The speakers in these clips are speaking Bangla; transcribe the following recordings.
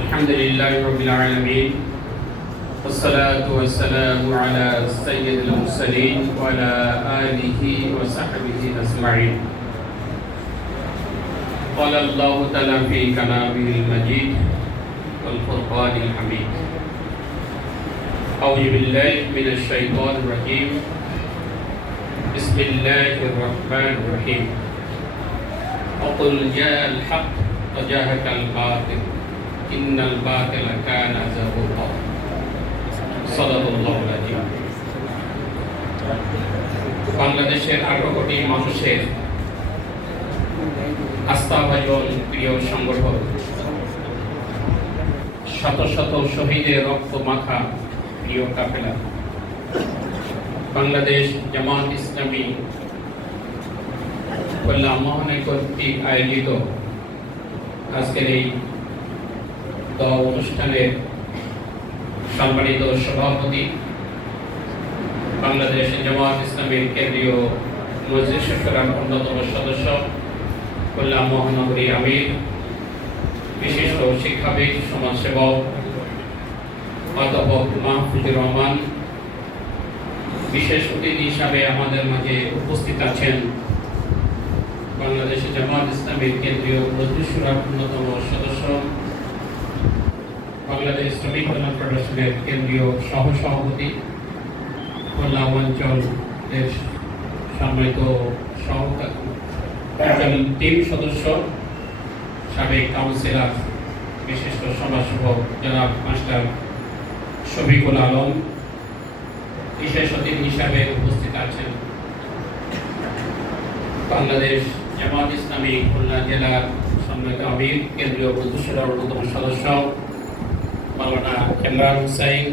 الحمد لله رب العالمين والصلاة والسلام على سيد المرسلين وعلى آله وصحبه أجمعين. قال الله تعالى في كلامه المجيد والفرقان الحميد. أعوذ بالله من الشيطان الرجيم. بسم الله الرحمن الرحيم. وقل جاء الحق وجاهك الباطل. ইন্নাল বাতিলা কানা যাহুকা সাল্লাল্লাহু আলাইহি। বাংলাদেশের আঠারো কোটি মানুষের আস্থাভাজন প্রিয় সংগঠন। শত শত শহীদের রক্ত মাখা প্রিয় কাফেলা। বাংলাদেশ জামাত ইসলামী কল্যাণ মহানগর কর্তৃক আয়োজিত আজকের এই অনুষ্ঠানের সম্মানিত সভাপতি বাংলাদেশ জামাত ইসলামীর কেন্দ্রীয় মজলিস শফরার অন্যতম সদস্য, কল্যাণ মহানগরী আমির, বিশিষ্ট শিক্ষাবিদ, সমাজসেবক অধ্যাপক মাহফুজুর রহমান, বিশেষ অতিথি হিসাবে আমাদের মাঝে উপস্থিত আছেন বাংলাদেশ জামাত ইসলামীর কেন্দ্রীয় মজলিসুরার অন্যতম সদস্য বাংলাদেশ শ্রমিক কল্যাণ ফেডারেশনের কেন্দ্রীয় সহ সভাপতি খুলনা অঞ্চলের সম্মানিত সহকারী টিম সদস্য, সাবেক কাউন্সিলর, বিশিষ্ট সমাজসেবক জনাব মাস্টার শফিকুল আলম। বিশেষ অতিথি হিসাবে উপস্থিত আছেন বাংলাদেশ জামাত ইসলামী খুলনা জেলার সম্মানিত আমির, কেন্দ্রীয় বন্ধুসভার অন্যতম সদস্য মাওলানা ইমরান হুসাইন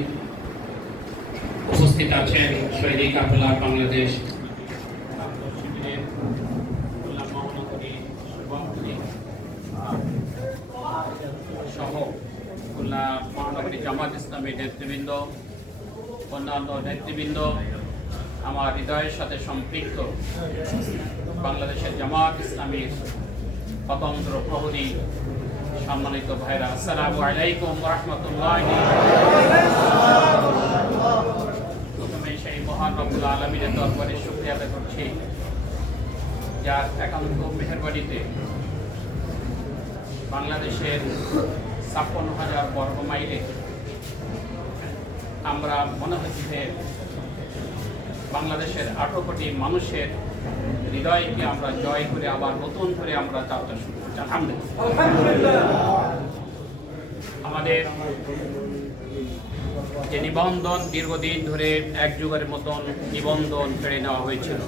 উপস্থিত আছেন শহীদ কাফেলা বাংলাদেশ। সহ মহানগরী জামাত ইসলামী নেতৃবৃন্দ, অন্যান্য নেতৃবৃন্দ, আমার হৃদয়ের সাথে সম্পৃক্ত বাংলাদেশের জামাত ইসলামীর স্বতন্ত্র প্রহরী সম্মানিত ভাইরা, আসসালামু আলাইকুম রহমতুল্লাহ প্রথমে সেই মহান রব্বুল আলমীর দরবারে শুক্রিয়া আদায় করছি। যার একান্ত মেহরবানিতে বাংলাদেশের ছাপ্পান্ন হাজার বর্গ মাইলে আমরা মনে হচ্ছে যে বাংলাদেশের আঠারো কোটি মানুষের হৃদয়কে আমরা জয় করে আবার নতুন করে আমরা যাত্রা শুরু আমাদের যে নিবন্ধন দীর্ঘদিন ধরে এক যুগের মতন নিবন্ধন কেড়ে নেওয়া হয়েছিল।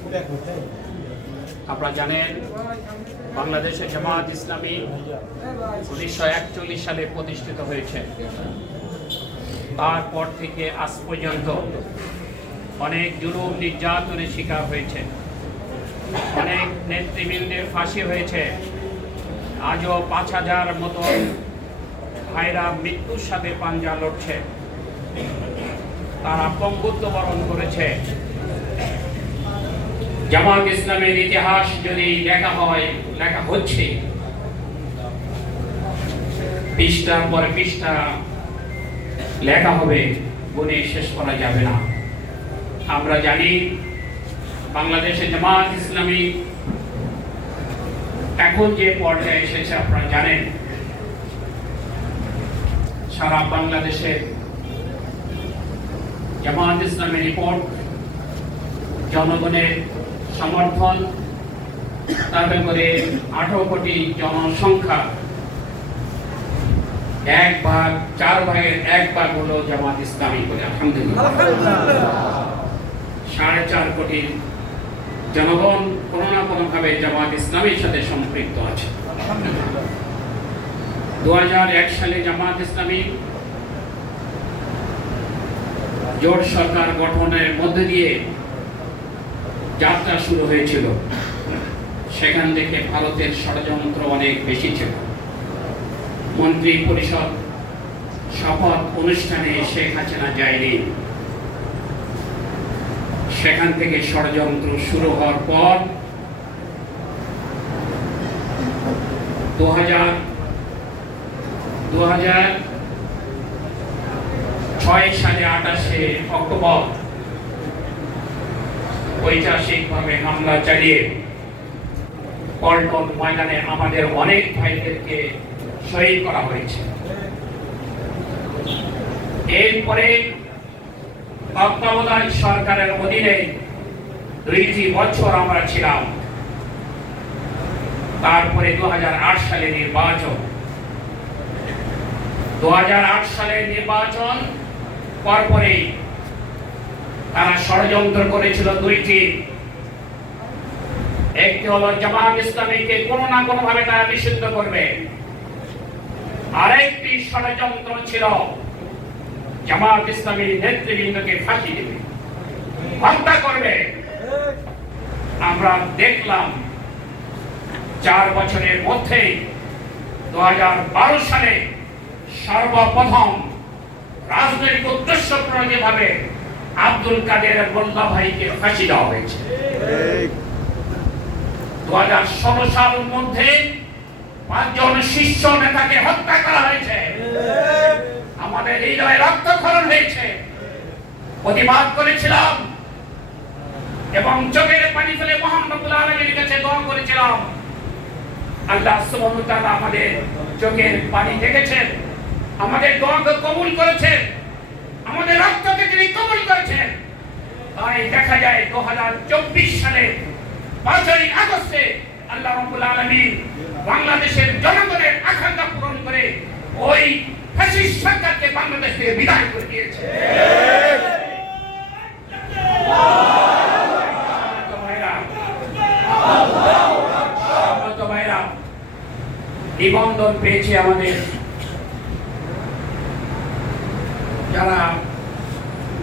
আপনারা জানেন বাংলাদেশের জামাত ইসলামী উনিশশো একচল্লিশ সালে প্রতিষ্ঠিত হয়েছে। তারপর থেকে আজ পর্যন্ত অনেক জুলুম নির্যাতনের শিকার হয়েছে। অনেক নেতৃবৃন্দের ফাঁসি হয়েছে। আজও পাঁচ হাজার মতো ভাইরা মৃত্যুর সাথে পাঞ্জা লড়ছে। তারা পঙ্গুত্ব বরণ করেছে। জামাত ইসলামের ইতিহাস যদি লেখা হয় লেখা হচ্ছে। পৃষ্ঠার পর পৃষ্ঠা লেখা হবে গুণে শেষ করা যাবে না। আমরা জানি, বাংলাদেশে জামাত ইসলামী এখন যে পর্যায়ে এসেছে আপনারা জানেন সারা বাংলাদেশের জামাত ইসলামের রিপোর্ট জনগণের সমর্থন তাতে করে আঠারো কোটি জনসংখ্যা এক ভাগ চার ভাগের এক ভাগ হলো জামাত ইসলামী করে আলহামদুলিল্লাহ। সাড়ে চার কোটি জনগণ কোনো না কোনো ভাবে জামাত ইসলামীর সাথে সম্পৃক্ত আছে। দু সালে জামাত ইসলামী জোট সরকার গঠনের মধ্যে দিয়ে যাত্রা শুরু হয়েছিল। সেখান থেকে ভারতের ষড়যন্ত্র অনেক বেশি ছিল। মন্ত্রী পরিষদ শপথ অনুষ্ঠানে শেখ হাসিনা যায়নি। সেখান থেকে ষড়যন্ত্র শুরু হওয়ার পর দু হাজার দু হাজার ছয় সালে আঠাশে অক্টোবর ঐতিহাসিকভাবে হামলা চালিয়ে পল্টন ময়দানে আমাদের অনেক ভাইদেরকে শহীদ করা হয়েছে। এরপরে তত্ত্বাবধায়ক সরকারের অধীনে দুইটি বছর আমরা ছিলাম। তারপরে দু সালে নির্বাচন। দু নির্বাচন তারা ষড়যন্ত্র করেছিল দুইটি। একটি হলো জামাত ইসলামীকে কোনো না কোনো ভাবে তারা নিষিদ্ধ করবে। আরেকটি ষড়যন্ত্র ছিল জামাত ইসলামীর নেতৃবৃন্দকে ফাঁসি দেবে। হত্যা করবে। আমরা দেখলাম চার বছরের মধ্যে দু সালে সর্বপ্রথম রাজনৈতিক উদ্দেশ্য প্রণোদিতভাবে আব্দুল কাদের মোল্লা ভাইকে ফাঁসি দেওয়া হয়েছে। দু হাজার ষোলো সালের মধ্যে পাঁচজন শীর্ষ নেতাকে হত্যা করা হয়েছে। আমাদের হৃদয়ে রক্তক্ষরণ হয়েছে। প্রতিবাদ করেছিলাম এবং চোখের পানি ফেলে মোহাম্মদুল আলমীর কাছে দোয়া করেছিলাম। আল্লাহ সুবহানাহু তাআলা আমাদের চোখের পানি দেখেছেন, আমাদের দোয়াকে কবুল করেছেন, আমাদের রক্তকে তিনি কবুল করেছেন। তাই দেখা যায় দু হাজার চব্বিশ সালে পাঁচই আগস্টে আল্লাহ রব্বুল আলমিন বাংলাদেশের জনগণের আকাঙ্ক্ষা পূরণ করে ওই ফ্যাসিস্ট বিদায় করে দিয়েছে। নিবন্ধন পেয়েছে আমাদের যারা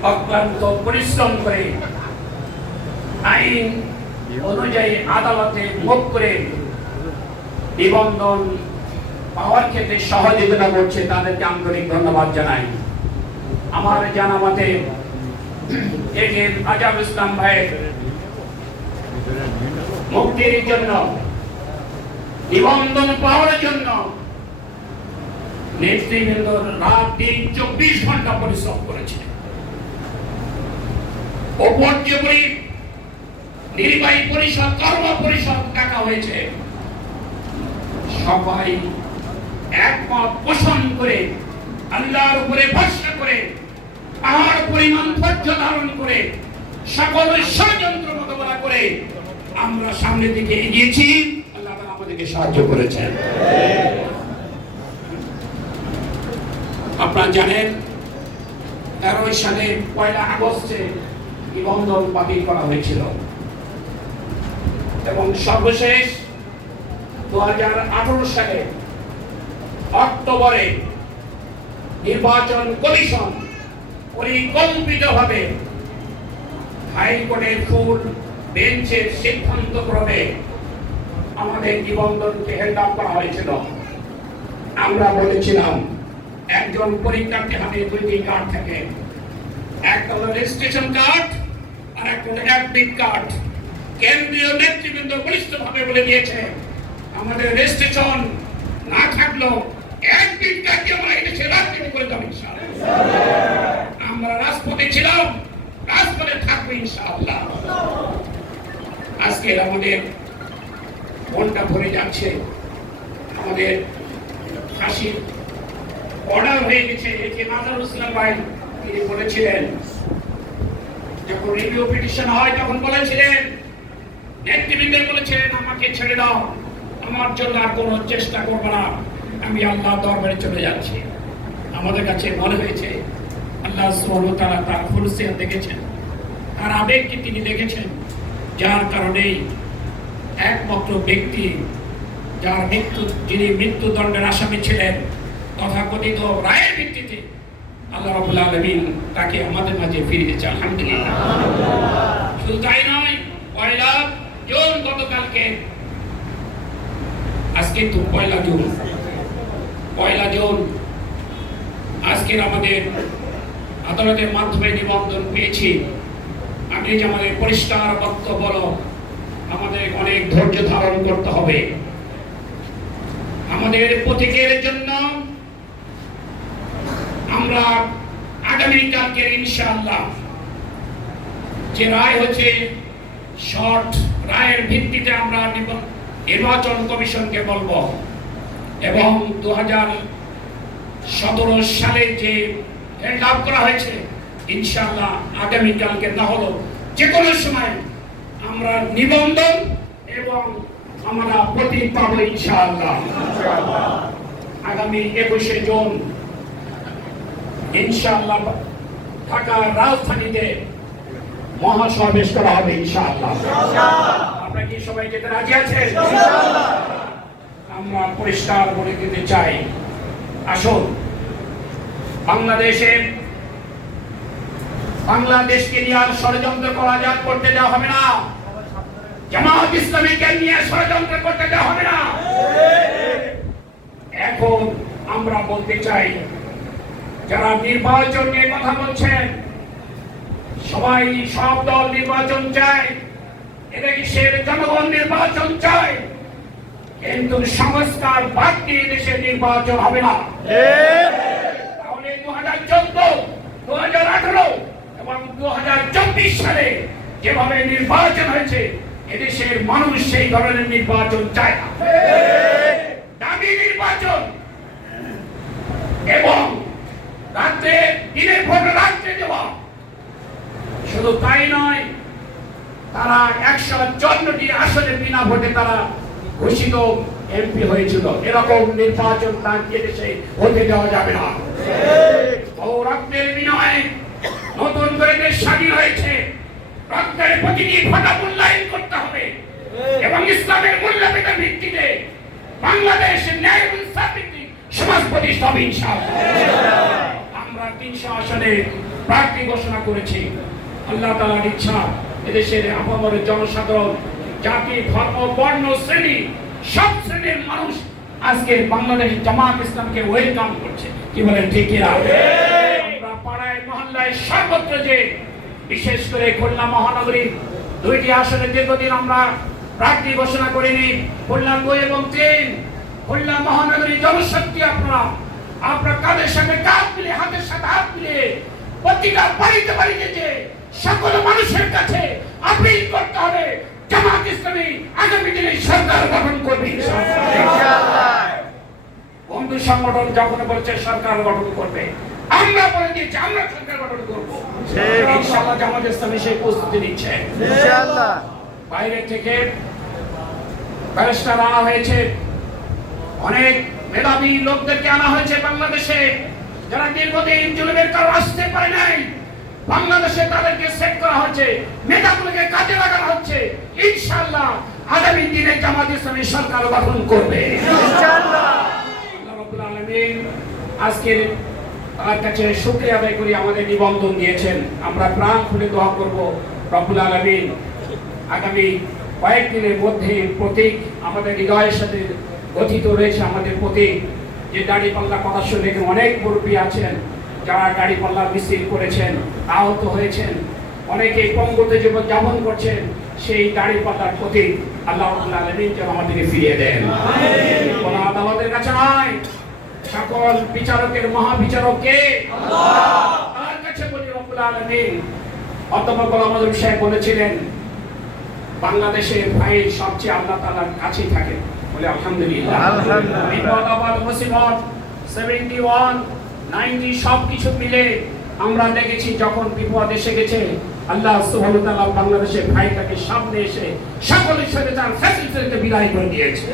অক্লান্ত পরিশ্রম করে আইন অনুযায়ী আদালতে ভোগ করে নিবন্ধন পাওয়ার ক্ষেত্রে সহযোগিতা করছে, তাদেরকে আন্তরিক ধন্যবাদ জানাই। আমার জানা মতে আজাব ইসলাম ভাইয়ের মুক্তির জন্য, নিবন্ধন পাওয়ার জন্য নেতৃবৃন্দ রাত দিন চব্বিশ ঘণ্টা পরিশ্রম করেছে। ওপর যেগুলি নির্বাহী পরিষদ কর্ম পরিষদ ডাকা হয়েছে, সবাই একমত পোষণ করে, আল্লাহর উপরে ভরসা করে, পাহাড় পরিমাণ ধৈর্য ধারণ করে, সকল ষড়যন্ত্র মোকাবেলা করে আমরা সামনের দিকে এগিয়েছি। আল্লাহ আমাদেরকে সাহায্য করেছেন। আপনারা জানেন, তেরোই সালে পয়লা আগস্টে নিবন্ধন বাতিল করা হয়েছিল। এবং সর্বশেষ দু হাজার আঠারো সালে অক্টোবরে নির্বাচন কমিশন পরিকল্পিতভাবে হাইকোর্টের ফুল বেঞ্চের সিদ্ধান্ত ক্রমে আমাদের নিবন্ধনকে হেল্ড করা হয়েছিল। আমরা বলেছিলাম, একজন পরীক্ষার্থী হাতে দুইটি কার্ড থাকে। একটা হলো রেজিস্ট্রেশন কার্ড আর একটা হলো অ্যাডমিট কার্ড কেন্দ্রীয় নেতৃবৃন্দ বলিষ্ঠভাবে বলে দিয়েছে, আমাদের রেজিস্ট্রেশন না থাকলেও কার্ড দিয়ে আমরা এদেশে রাজনীতি করে যাব। আমরা রাজপথে ছিলাম, রাজপথে থাকব, ইনশাআল্লাহ। আজকে আমাদের মনটা ভরে যাচ্ছে। আমাদের ফাঁসির অর্ডার হয়ে গেছে। এটি নাজারুল ইসলাম ভাই, তিনি বলেছিলেন, যখন রিভিউ পিটিশন হয়, তখন বলেছিলেন, নেতৃবৃন্দের বলেছিলেন, আমাকে ছেড়ে দাও। আমার জন্য আর কোনো চেষ্টা করব না। আমি আল্লাহ দরবারে চলে যাচ্ছি। আমাদের কাছে মনে হয়েছে, আল্লাহ ওয়া তাআলা তার খুলসিয়াত দেখেছেন। তার আবেগকে তিনি দেখেছেন, যার কারণেই একমাত্র ব্যক্তি, যার মৃত্যু, যিনি মৃত্যুদণ্ডের আসামি ছিলেন, তথাকথিত রায়ের ভিত্তিতে আল্লাহ রাব্বুল আলামিন তাকে আমাদের মাঝে ফিরিয়েছে আলহামদুলিল্লাহ। শুধু তাই নয়, পয়লা জুন গতকালকে, আজকে তো পয়লা জুন। পয়লা জুন আজকের আমাদের আদালতের মাধ্যমে নিবন্ধন পেয়েছি। আমি যে আমাদের পরিষ্কার বক্তব্য আমাদের অনেক ধৈর্য ধারণ করতে হবে। আমাদের প্রতীকের জন্য আমরা আগামীকালকে ইনশাআল্লাহ যে রায় হচ্ছে শর্ট রায়ের ভিত্তিতে আমরা নির্বাচন কমিশনকে বলব। এবং দু হাজার সতেরো সালে যে আপ করা হয়েছে ইনশাআল্লাহ আগামীকালকে না হলো যে কোনো সময় আমরা নিবন্ধন এবং আমরা প্রতীক পাবো ইনশাআল্লাহ। আগামী একুশে জুন ইনশাআল্লাহ ঢাকার রাজধানীতে মহাসমাবেশ করা হবে ইনশাআল্লাহ। আপনারা কি সবাই যেতে রাজি আছেন? আমরা পরিষ্কার বলে দিতে চাই। আসুন, বাংলাদেশে বাংলাদেশকে নিয়ে আর ষড়যন্ত্র করা যা করতে দেওয়া হবে না। জামাত ইসলামীকে নিয়ে ষড়যন্ত্র করতে দেওয়া হবে না। এখন আমরা বলতে চাই, যারা নির্বাচন নিয়ে কথা বলছেন, সবাই সব দল নির্বাচন চায় এদেশের জনগণ নির্বাচন চায়। কিন্তু সংস্কার বাদ দিয়ে দেশে নির্বাচন হবে না। তাহলে দু হাজার চোদ্দ দু হাজার আঠারো এবং দু হাজার চব্বিশ সালে যেভাবে নির্বাচন হয়েছে এদেশের মানুষ সেই ধরনের নির্বাচন চায় না। দাবি নির্বাচন এবং রাত্রে দিনের ভোট রাত্রে দেওয়া। শুধু তাই নয় তারা একশো চন্নটি আসনে বিনা ভোটে তারা ঘোষিত এমপি হয়েছিল। এরকম নির্বাচন তার দেশে হতে দেওয়া যাবে না। রক্তের বিনয়ে নতুন করে দেশ স্বাধীন হয়েছে। রক্তের ফটা মূল্যায়ন করতে হবে এবং ইসলামের ভিত্তিতে বাংলাদেশ ন্যায় ইনসাফ সমাজ প্রতিষ্ঠা আমরা তিনশো আসনে প্রার্থী ঘোষণা করেছি। আল্লাহ তালার ইচ্ছা এদেশের আপামর জনসাধারণ জাতি, ধর্ম, বর্ণ, শ্রেণি, সব শ্রেণির মানুষ আজকে বাংলাদেশ জামাত ইসলামকে ওয়েলকাম করছে। কি বলেন, ঠিক কিনা আমরা পাড়ায়, মহল্লায় সর্বত্র যে, বিশেষ করে খুলনা মহানগরী, দুইটি আসনে দীর্ঘদিন আমরা প্রার্থী ঘোষণা করিনি। খুলনা দুই এবং তিন। খুলনা মহানগরী জনশক্তি আপনারা, আপনার কাঁধের সাথে কাঁধ মিলে, হাতের সাথে হাত মিলে, প্রতিটা বাড়িতে বাড়িতে যে সকল মানুষের কাছে আপিল করতে হবে জামাত ইসলামী আগামী দিনে সরকার গঠন করবে বন্ধু সংগঠন যখন বলছে সরকার গঠন করবে আমরা বলে দিয়েছি আমরা সরকার গঠন করব। ইনশাআল্লাহ জামাত ইসলামী সেই প্রস্তুতি নিচ্ছে। ইনশাআল্লাহ। বাইরে থেকে ব্যারিস্টার আনা হয়েছে। অনেক মেধাবী লোকদেরকে আনা হয়েছে বাংলাদেশে। যারা দীর্ঘদিন জুলুমের কারণ আসতে পারে নাই বাংলাদেশে তাদেরকে সেট করা হচ্ছে। কাজে লাগানো হচ্ছে। ইনশাআল্লাহ আগামী দিনে জামাত ইসলামী সরকার গঠন করবে। ইনশাআল্লাহ। রাব্বুল আলামিন আজকের তার কাছে শুকরিয়া আদায় করি আমাদের নিবন্ধন দিয়েছেন। আমরা প্রাণ খুলে দোয়া করব রব্বুল আলামিন। আগামী কয়েকদিনের মধ্যে প্রতীক আমাদের হৃদয়ের সাথে গঠিত রয়েছে আমাদের প্রতীক যে দাড়ি পাল্লা কথা শুনে অনেক মুরব্বী আছেন যারা গাড়ি পাল্লা মিছিল করেছেন আহত হয়েছেন অনেকে পঙ্গতে জীবন যাপন করছেন সেই দাড়ি পাল্লার প্রতীক আল্লাহ আলামিন যেন আমাদেরকে ফিরিয়ে দেন। কোন আদালতের কাছে নয় সকল বিচারকের মহাবিচারক কে তার কাছে বলি রব্বুল আলামিন। অধ্যাপক গোলাম আজম সাহেব বলেছিলেন বাংলাদেশের ফাইল সবচেয়ে আল্লাহ তাআলার কাছেই থাকে। বলে আলহামদুলিল্লাহ। আলহামদুলিল্লাহ। বিপদ আপদ মুসিবত 71 90 সব কিছু মিলে আমরা দেখেছি যখন বিপদ এসে গেছে আল্লাহ সুবহানাহু তাআলা বাংলাদেশের ভাইটাকে সামনে এসে সকলের সাথে তার ফ্যাসিলিটিতে বিদায় করে দিয়েছে।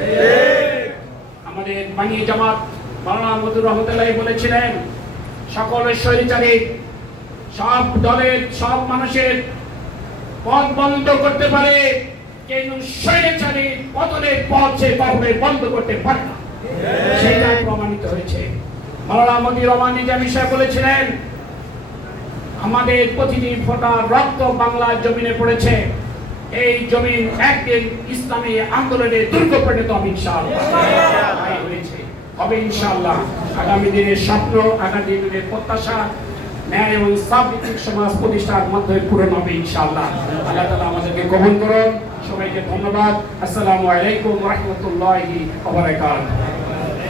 আমাদের বানিয়ে জামাত মাওলানা মধুর রহমতুল্লাহ বলেছিলেন সকলের স্বৈরাচারী সব দলের সব মানুষের পথ বন্ধ করতে পারে কিন্তু স্বৈরাচারী পতনের পথ সে কখনোই বন্ধ করতে পারে না। সেটা প্রমাণিত হয়েছে। মাওলানা মদির রহমান নিজামী বলেছিলেন আমাদের প্রতিটি ফোঁটা রক্ত বাংলার জমিনে পড়েছে। এই জমিন একদিন ইসলামী আন্দোলনে দুর্গ পরিণত হবে ইনশাআল্লাহ। হবে ইনশাআল্লাহ। আগামী দিনের স্বপ্ন, আগামী দিনের প্রত্যাশা, ন্যায় এবং সাবভিত্তিক সমাজ প্রতিষ্ঠার মাধ্যমে পূরণ হবে ইনশাআল্লাহ। আল্লাহ তালা আমাদেরকে গ্রহণ করুন। সবাইকে ধন্যবাদ। আসসালামু আলাইকুম রহমতুল্লাহি